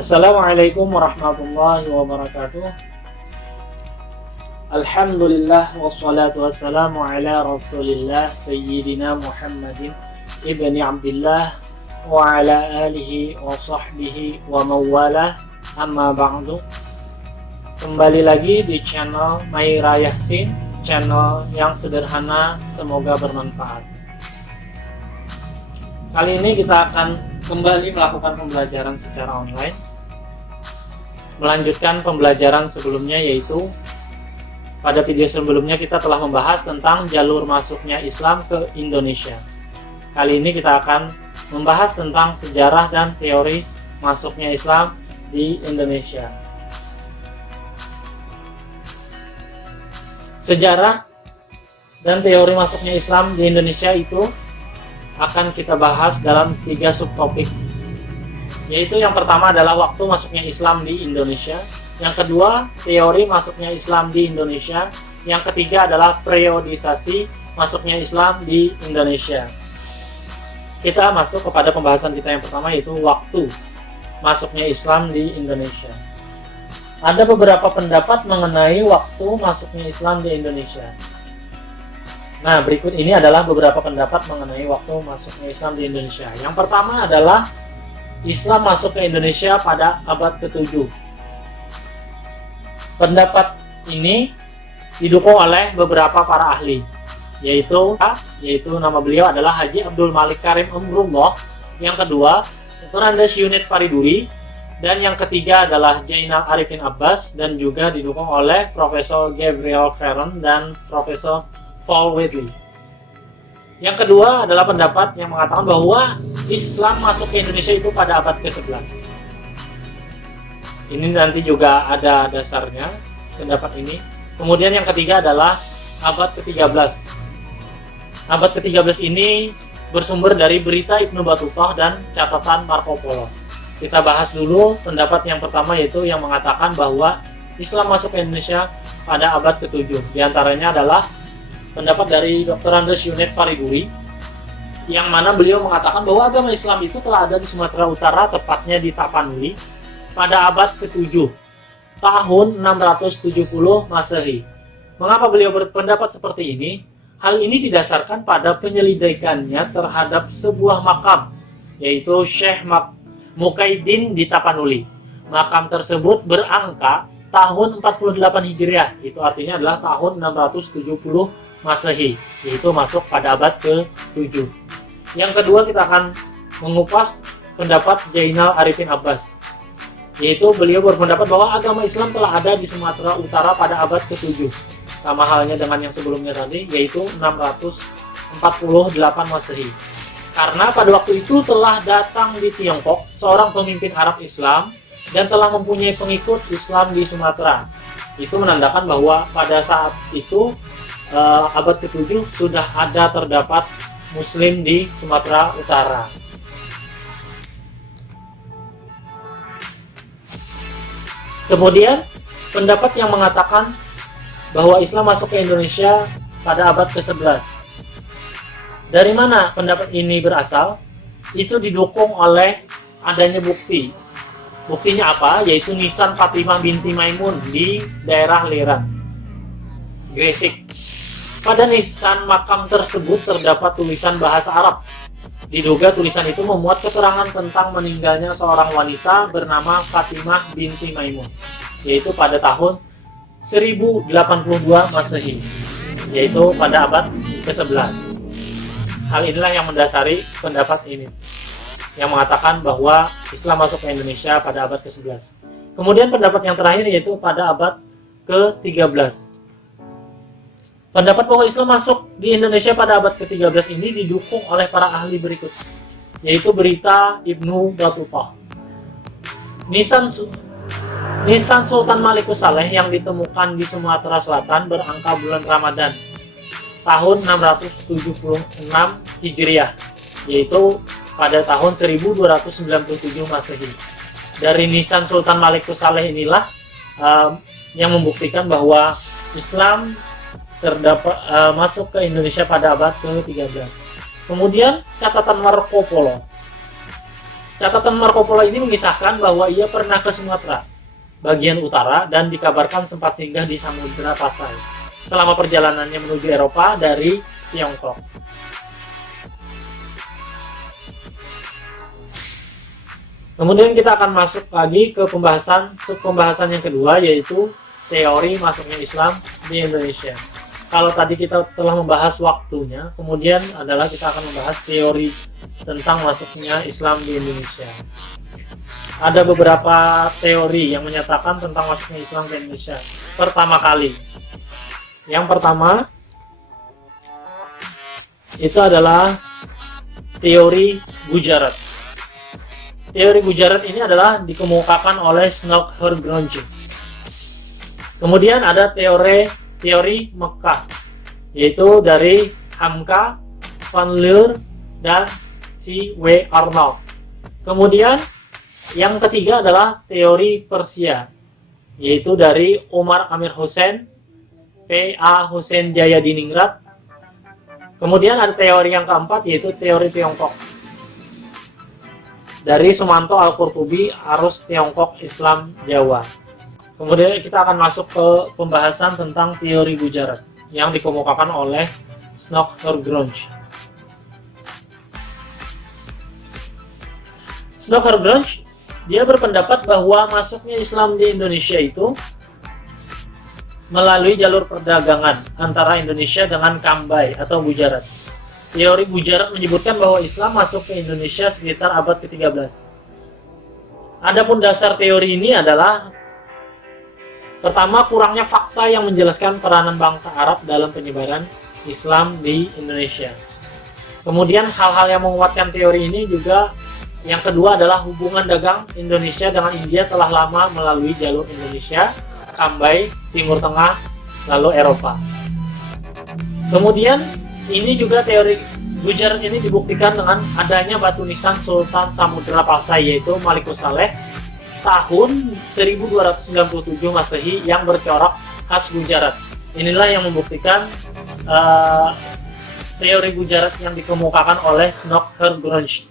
Assalamualaikum warahmatullahi wabarakatuh. Alhamdulillah wassalatu wassalamu ala rasulillah Sayyidina Muhammadin ibni Abdillah wa ala alihi wa sahbihi wa mawalah, amma ba'du. Kembali lagi di channel Maira Yahsin, channel yang sederhana, semoga bermanfaat. Kali ini kita akan kembali melakukan pembelajaran secara online, melanjutkan pembelajaran sebelumnya, yaitu pada video sebelumnya kita telah membahas tentang jalur masuknya Islam ke Indonesia. Kali ini kita akan membahas tentang sejarah dan teori masuknya Islam di Indonesia. Sejarah dan teori masuknya Islam di Indonesia itu akan kita bahas dalam 3 subtopik, yaitu yang pertama adalah waktu masuknya Islam di Indonesia, yang kedua teori masuknya Islam di Indonesia, yang ketiga adalah periodisasi masuknya Islam di Indonesia. Kita masuk kepada pembahasan kita yang pertama, yaitu waktu masuknya Islam di Indonesia. Ada beberapa pendapat mengenai waktu masuknya Islam di Indonesia. Nah, berikut ini adalah beberapa pendapat mengenai waktu masuknya Islam di Indonesia. Yang pertama adalah Islam masuk ke Indonesia pada abad ke-7. Pendapat ini didukung oleh beberapa para ahli, yaitu nama beliau adalah Haji Abdul Malik Karim Amrullah, yang kedua Dr. Andes Yunit Fariduri, dan yang ketiga adalah Jainal Arifin Abbas, dan juga didukung oleh Profesor Gabriel Veron dan Profesor Paul Whitley. Yang kedua adalah pendapat yang mengatakan bahwa Islam masuk ke Indonesia itu pada abad ke-11. Ini nanti juga ada dasarnya pendapat ini. Kemudian yang ketiga adalah abad ke-13. Abad ke-13 ini bersumber dari berita Ibnu Battuta dan catatan Marco Polo. Kita bahas dulu pendapat yang pertama, yaitu yang mengatakan bahwa Islam masuk ke Indonesia pada abad ke-7. Di antaranya adalah pendapat dari Dr. Andes Yunit Fariduri, yang mana beliau mengatakan bahwa agama Islam itu telah ada di Sumatera Utara, tepatnya di Tapanuli, pada abad ke-7, tahun 670 Masehi. Mengapa beliau berpendapat seperti ini? Hal ini didasarkan pada penyelidikannya terhadap sebuah makam, yaitu Syekh Mukaiddin di Tapanuli. Makam tersebut berangka tahun 48 Hijriah, itu artinya adalah tahun 670 Masehi, yaitu masuk pada abad ke-7. Yang kedua kita akan mengupas pendapat Jainal Arifin Abbas, yaitu beliau berpendapat bahwa agama Islam telah ada di Sumatera Utara pada abad ke-7, sama halnya dengan yang sebelumnya tadi, yaitu 648 Masehi. Karena pada waktu itu telah datang di Tiongkok seorang pemimpin Arab Islam dan telah mempunyai pengikut Islam di Sumatera. Itu menandakan bahwa pada saat itu abad ke-7 sudah ada terdapat Muslim di Sumatera Utara. Kemudian pendapat yang mengatakan bahwa Islam masuk ke Indonesia pada abad ke-11. Dari mana pendapat ini berasal? Itu didukung oleh adanya bukti. Buktinya apa? Yaitu nisan Fatimah binti Maimun di daerah Leran, Gresik. Pada nisan makam tersebut terdapat tulisan bahasa Arab. Diduga tulisan itu memuat keterangan tentang meninggalnya seorang wanita bernama Fatimah binti Maimun, yaitu pada tahun 1082 Masehi, yaitu pada abad ke-11. Hal inilah yang mendasari pendapat ini, yang mengatakan bahwa Islam masuk ke Indonesia pada abad ke-11. Kemudian pendapat yang terakhir, yaitu pada abad ke-13. Pendapat bahwa Islam masuk di Indonesia pada abad ke-13 ini didukung oleh para ahli berikut, yaitu berita Ibnu Battuta. Nisan Sultan Malikus Saleh yang ditemukan di Sumatera Selatan berangka bulan Ramadan tahun 676 Hijriah, yaitu pada tahun 1297 Masehi. Dari nisan Sultan Malikus Saleh inilah yang membuktikan bahwa Islam terdapat masuk ke Indonesia pada abad ke-13. Kemudian catatan Marco Polo. Catatan Marco Polo ini mengisahkan bahwa ia pernah ke Sumatera bagian utara dan dikabarkan sempat singgah di Samudra Pasai selama perjalanannya menuju Eropa dari Tiongkok. Kemudian kita akan masuk lagi ke pembahasan yang kedua, yaitu teori masuknya Islam di Indonesia. Kalau tadi kita telah membahas waktunya, kemudian adalah kita akan membahas teori tentang masuknya Islam di Indonesia. Ada beberapa teori yang menyatakan tentang masuknya Islam ke Indonesia. Pertama kali, yang pertama itu adalah teori Gujarat. Teori Gujarat ini adalah dikemukakan oleh Snowcliffe Gronje. Kemudian ada teori Mekah, yaitu dari Hamka, Van Leur, dan C.W. Arnold. Kemudian yang ketiga adalah teori Persia, yaitu dari Umar Amir Hussein, P.A. Hussein Jayadiningrat. Kemudian ada teori yang keempat, yaitu teori Tiongkok, dari Sumanto Al-Qurtubi, Arus Tiongkok Islam Jawa. Kemudian kita akan masuk ke pembahasan tentang teori Gujarat yang dikemukakan oleh Snowcliffe Gronje. Snowcliffe Gronje, dia berpendapat bahwa masuknya Islam di Indonesia itu melalui jalur perdagangan antara Indonesia dengan Kambay atau Gujarat. Teori Gujarat menyebutkan bahwa Islam masuk ke Indonesia sekitar abad ke-13. Adapun dasar teori ini adalah pertama, kurangnya fakta yang menjelaskan peranan bangsa Arab dalam penyebaran Islam di Indonesia. Kemudian hal-hal yang menguatkan teori ini juga, yang kedua adalah hubungan dagang Indonesia dengan India telah lama melalui jalur Indonesia, Kambay, Timur Tengah, lalu Eropa. Kemudian ini juga teori Gujarat ini dibuktikan dengan adanya batu nisan Sultan Samudra Pasai, yaitu Malikus Saleh, tahun 1297 Masehi, yang bercorak khas Gujarat. Inilah yang membuktikan teori Gujarat yang dikemukakan oleh Snowcliffe Gronje.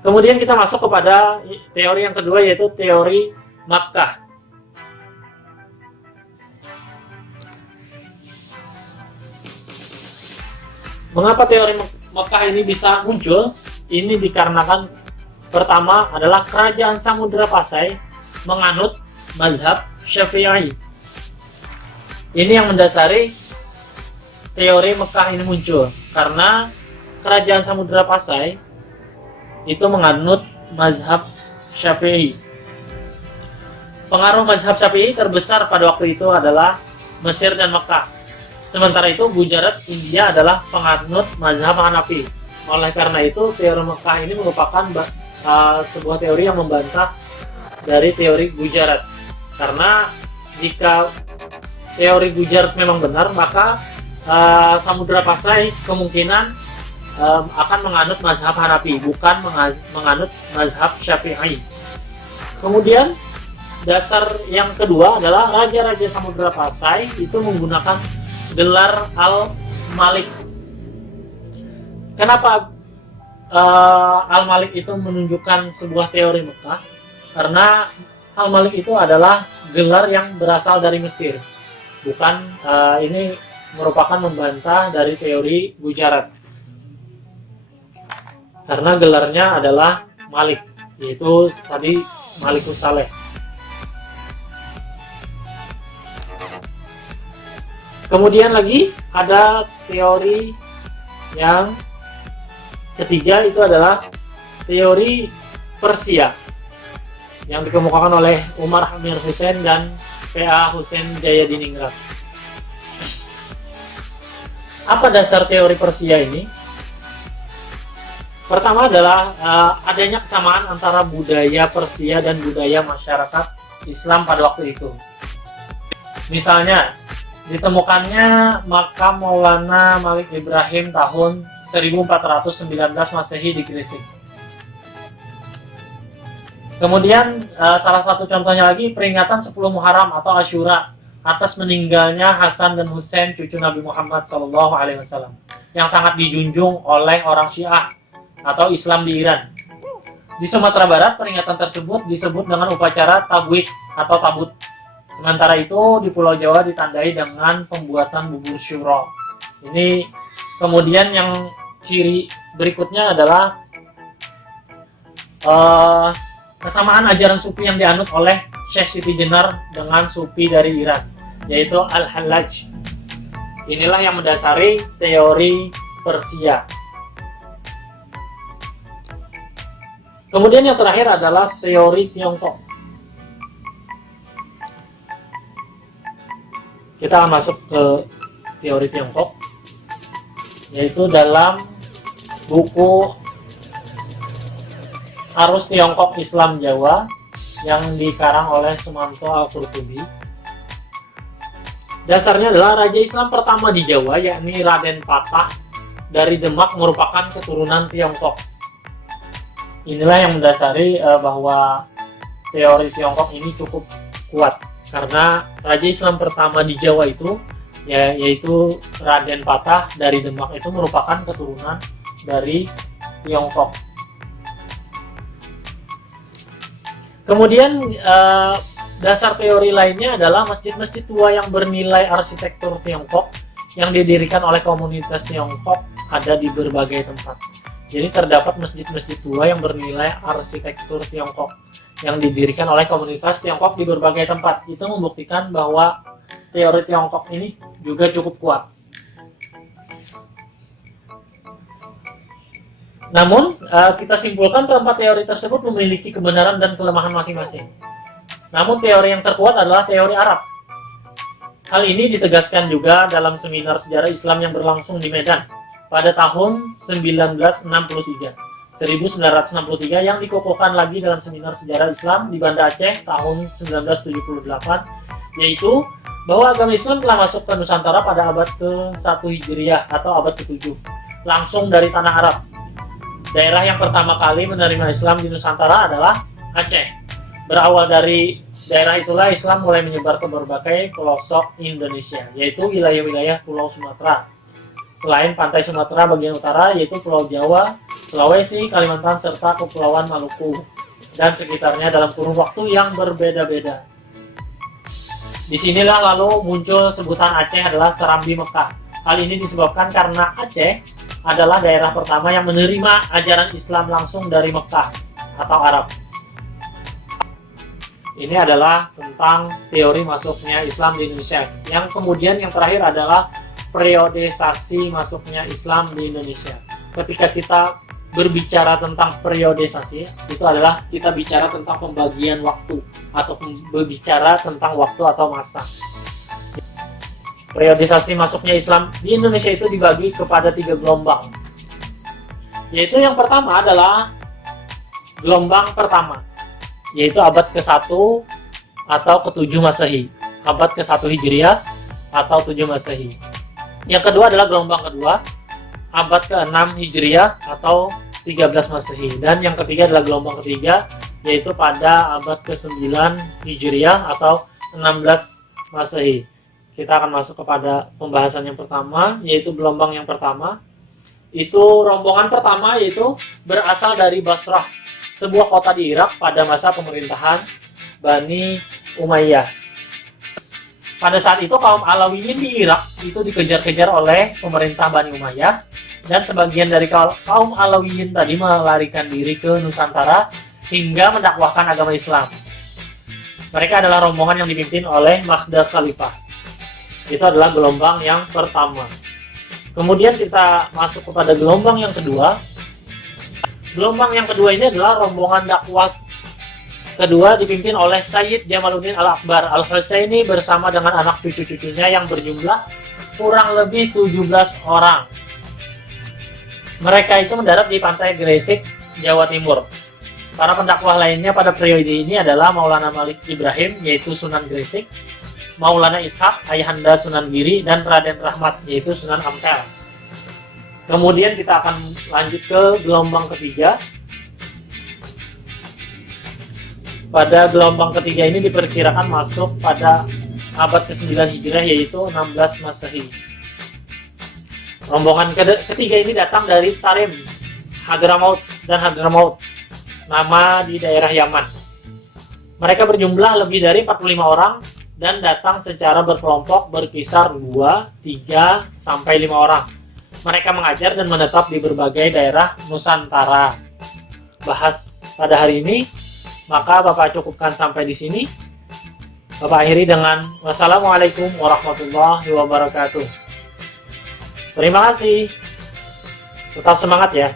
Kemudian kita masuk kepada teori yang kedua, yaitu teori Makkah. Mengapa teori Makkah ini bisa muncul? Ini dikarenakan pertama adalah kerajaan Samudra Pasai menganut mazhab Syafi'i. Ini yang mendasari teori Mekah ini muncul, karena kerajaan Samudra Pasai itu menganut mazhab Syafi'i. Pengaruh mazhab Syafi'i terbesar pada waktu itu adalah Mesir dan Mekah. Sementara itu Gujarat, India adalah penganut mazhab Hanafi. Oleh karena itu, teori Mekah ini merupakan sebuah teori yang membantah dari teori Gujarat. Karena jika teori Gujarat memang benar, maka Samudra Pasai kemungkinan akan menganut mazhab Hanafi, bukan menganut mazhab Syafi'i. Kemudian dasar yang kedua adalah raja-raja Samudra Pasai itu menggunakan gelar Al-Malik. Kenapa Al-Malik itu menunjukkan sebuah teori Mekah? Karena Al-Malik itu adalah gelar yang berasal dari Mesir, bukan ini merupakan membantah dari teori Gujarat, karena gelarnya adalah Malik, yaitu tadi Malikus Saleh. Kemudian lagi ada teori yang ketiga, itu adalah teori Persia yang dikemukakan oleh Umar Amir Hussein dan P.A. Hussein Jayadiningrat. Apa dasar teori Persia ini? Pertama adalah adanya kesamaan antara budaya Persia dan budaya masyarakat Islam pada waktu itu. Misalnya, ditemukannya makam Maulana Malik Ibrahim tahun 1419 Masehi di Gresik. Kemudian salah satu contohnya lagi, peringatan 10 Muharram atau Asyura atas meninggalnya Hasan dan Husain, cucu Nabi Muhammad SAW, yang sangat dijunjung oleh orang Syiah. atau Islam di Iran. Di Sumatera Barat, peringatan tersebut disebut dengan upacara tabwid atau tabut. Sementara itu, di Pulau Jawa ditandai dengan pembuatan bubur syuro. Ini kemudian yang ciri berikutnya adalah kesamaan ajaran sufi yang dianut oleh Syekh Siti Jenar dengan sufi dari Iran, yaitu Al-Hallaj. Inilah yang mendasari teori Persia. Kemudian yang terakhir adalah teori Tiongkok. Kita akan masuk ke teori Tiongkok, yaitu dalam buku Arus Tiongkok Islam Jawa yang dikarang oleh Sumanto Al-Qurtubi. Dasarnya adalah Raja Islam pertama di Jawa, yakni Raden Patah dari Demak, merupakan keturunan Tiongkok. Inilah yang mendasari bahwa teori Tiongkok ini cukup kuat, karena Raja Islam pertama di Jawa itu yaitu Raden Patah dari Demak itu merupakan keturunan dari Tiongkok. Kemudian dasar teori lainnya adalah masjid-masjid tua yang bernilai arsitektur Tiongkok yang didirikan oleh komunitas Tiongkok ada di berbagai tempat. Jadi terdapat masjid-masjid tua yang bernilai arsitektur Tiongkok yang didirikan oleh komunitas Tiongkok di berbagai tempat. Itu membuktikan bahwa teori Tiongkok ini juga cukup kuat. Namun, kita simpulkan keempat teori tersebut memiliki kebenaran dan kelemahan masing-masing. Namun, teori yang terkuat adalah teori Arab. Hal ini ditegaskan juga dalam seminar sejarah Islam yang berlangsung di Medan pada tahun 1963 yang dikukuhkan lagi dalam seminar sejarah Islam di Banda Aceh tahun 1978, yaitu bahwa agama Islam telah masuk ke Nusantara pada abad ke-1 Hijriah atau abad ke-7, langsung dari tanah Arab. Daerah yang pertama kali menerima Islam di Nusantara adalah Aceh. Berawal dari daerah itulah Islam mulai menyebar ke berbagai pelosok Indonesia, yaitu wilayah-wilayah Pulau Sumatera. Selain pantai Sumatera bagian utara, yaitu Pulau Jawa, Sulawesi, Kalimantan, serta Kepulauan Maluku dan sekitarnya dalam kurun waktu yang berbeda-beda. Disinilah lalu muncul sebutan Aceh adalah Serambi Mekah. Hal ini disebabkan karena Aceh adalah daerah pertama yang menerima ajaran Islam langsung dari Mekah atau Arab. Ini adalah tentang teori masuknya Islam di Indonesia. Yang kemudian yang terakhir adalah periodisasi masuknya Islam di Indonesia. Ketika kita berbicara tentang periodisasi, itu adalah kita bicara tentang pembagian waktu atau berbicara tentang waktu atau masa. Periodisasi masuknya Islam di Indonesia itu dibagi kepada 3 gelombang. Yaitu yang pertama adalah gelombang pertama, yaitu abad ke-1 atau ke-7 Masehi, abad ke-1 Hijriah atau 7 Masehi. Yang kedua adalah gelombang kedua, abad ke-6 Hijriah atau 13 Masehi. Dan yang ketiga adalah gelombang ketiga, yaitu pada abad ke-9 Hijriah atau 16 Masehi. Kita akan masuk kepada pembahasan yang pertama, yaitu gelombang yang pertama. Itu rombongan pertama, yaitu berasal dari Basrah, sebuah kota di Irak pada masa pemerintahan Bani Umayyah. Pada saat itu kaum Alawiyin di Irak itu dikejar-kejar oleh pemerintah Bani Umayyah, dan sebagian dari kaum Alawiyin tadi melarikan diri ke Nusantara hingga mendakwahkan agama Islam. Mereka adalah rombongan yang dipimpin oleh Makhda Khalifah. Itu adalah gelombang yang pertama. Kemudian kita masuk kepada gelombang yang kedua. Gelombang yang kedua ini adalah rombongan dakwah kedua dipimpin oleh Sayyid Jamaluddin Al-Akbar Al-Husaini bersama dengan anak cucu-cucunya yang berjumlah kurang lebih 17 orang. Mereka itu mendarat di pantai Gresik, Jawa Timur. Para pendakwah lainnya pada periode ini adalah Maulana Malik Ibrahim, yaitu Sunan Gresik, Maulana Ishaq, Ayahanda Sunan Giri, dan Raden Rahmat, yaitu Sunan Ampel. Kemudian kita akan lanjut ke gelombang ketiga. Pada gelombang ketiga ini diperkirakan masuk pada abad ke-9 Hijriah, yaitu 16 Masehi. Rombongan ketiga ini datang dari Tarim, Hadramaut dan Hadramaut, nama di daerah Yaman. Mereka berjumlah lebih dari 45 orang dan datang secara berkelompok berkisar 2, 3, sampai 5 orang. Mereka mengajar dan menetap di berbagai daerah Nusantara. Bahas pada hari ini, maka Bapak cukupkan sampai di sini. Bapak akhiri dengan wassalamualaikum warahmatullahi wabarakatuh. Terima kasih. Tetap semangat ya.